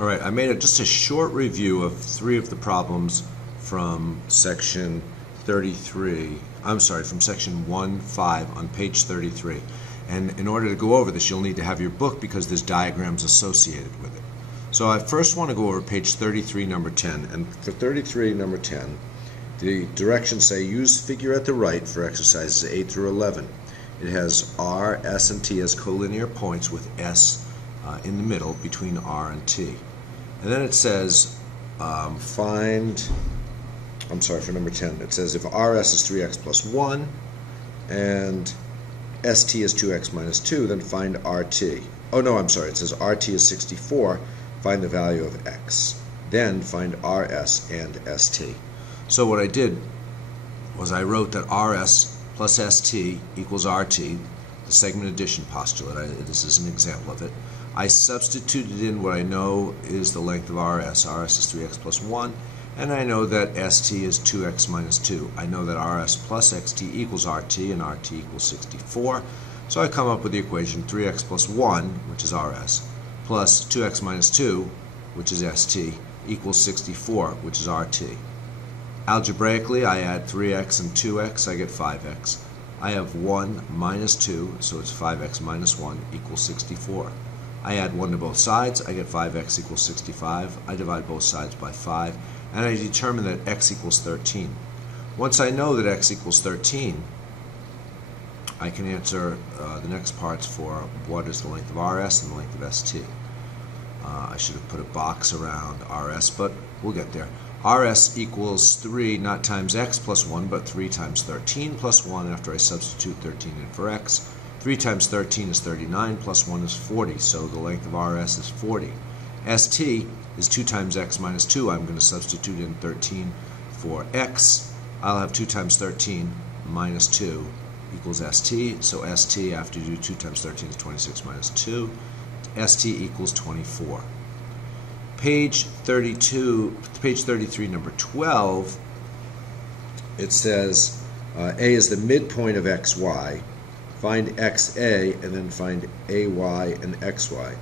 All right, I made just a short review of 3 of the problems from section 33. I'm sorry, from section 1.5 on page 33. And in order to go over this, you'll need to have your book because there's diagrams associated with it. So I first want to go over page 33, number 10. And for 33, number 10, the directions say use figure at the right for exercises 8 through 11. It has R, S, and T as collinear points with S in the middle between R and T. And then it says for number 10, it says if RS is 3x plus 1 and ST is 2x minus 2, then find RT. Oh no, I'm sorry, it says RT is 64, find the value of x. Then find RS and ST. So what I did was I wrote that RS plus ST equals RT, the segment addition postulate. This is an example of it. I substituted in what I know is the length of RS. RS is 3x plus 1, and I know that ST is 2x minus 2. I know that RS plus XT equals RT, and RT equals 64. So I come up with the equation 3x plus 1, which is RS, plus 2x minus 2, which is ST, equals 64, which is RT. Algebraically, I add 3x and 2x, I get 5x. I have 1 minus 2, so it's 5x minus 1 equals 64. I add 1 to both sides, I get 5x equals 65. I divide both sides by 5, and I determine that x equals 13. Once I know that x equals 13, I can answer the next parts for what is the length of RS and the length of ST. I should have put a box around RS, but we'll get there. RS equals 3, not times x plus 1, but 3 times 13 plus 1 after I substitute 13 in for x. 3 times 13 is 39, plus 1 is 40, so the length of RS is 40. ST is 2 times x minus 2. I'm going to substitute in 13 for x. I'll have 2 times 13 minus 2 equals ST, so ST after you do 2 times 13 is 26 minus 2. ST equals 24. Page 33, number 12, it says A is the midpoint of XY. Find XA and then find AY and XY.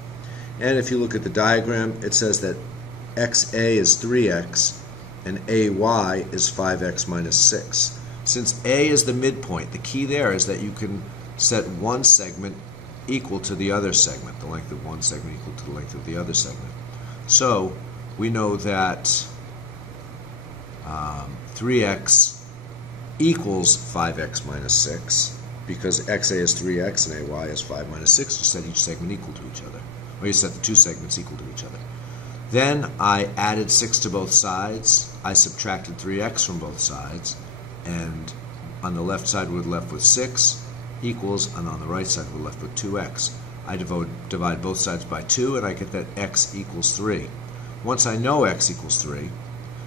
And if you look at the diagram, it says that XA is 3x and AY is 5x minus 6. Since A is the midpoint, the key there is that you can set one segment equal to the other segment, the length of one segment equal to the length of the other segment. So we know that 3x equals 5x minus 6 because XA is 3x and AY is 5 minus 6. You set each segment equal to each other, or you set the two segments equal to each other. Then I added 6 to both sides. I subtracted 3x from both sides, and on the left side we're left with 6 equals, and on the right side we're left with 2x. I divide both sides by 2, and I get that x equals 3. Once I know x equals 3,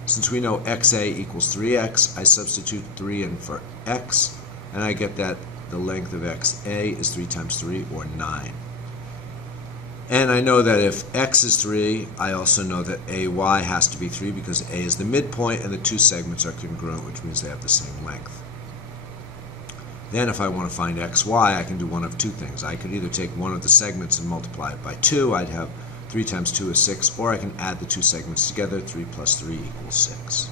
since we know xa equals 3x, I substitute 3 in for x, and I get that the length of xa is 3 times 3, or 9. And I know that if x is 3, I also know that ay has to be 3 because a is the midpoint and the two segments are congruent, which means they have the same length. Then if I want to find xy, I can do one of two things. I could either take one of the segments and multiply it by 2. I'd have 3 times 2 is 6, or I can add the two segments together. 3 plus 3 equals 6.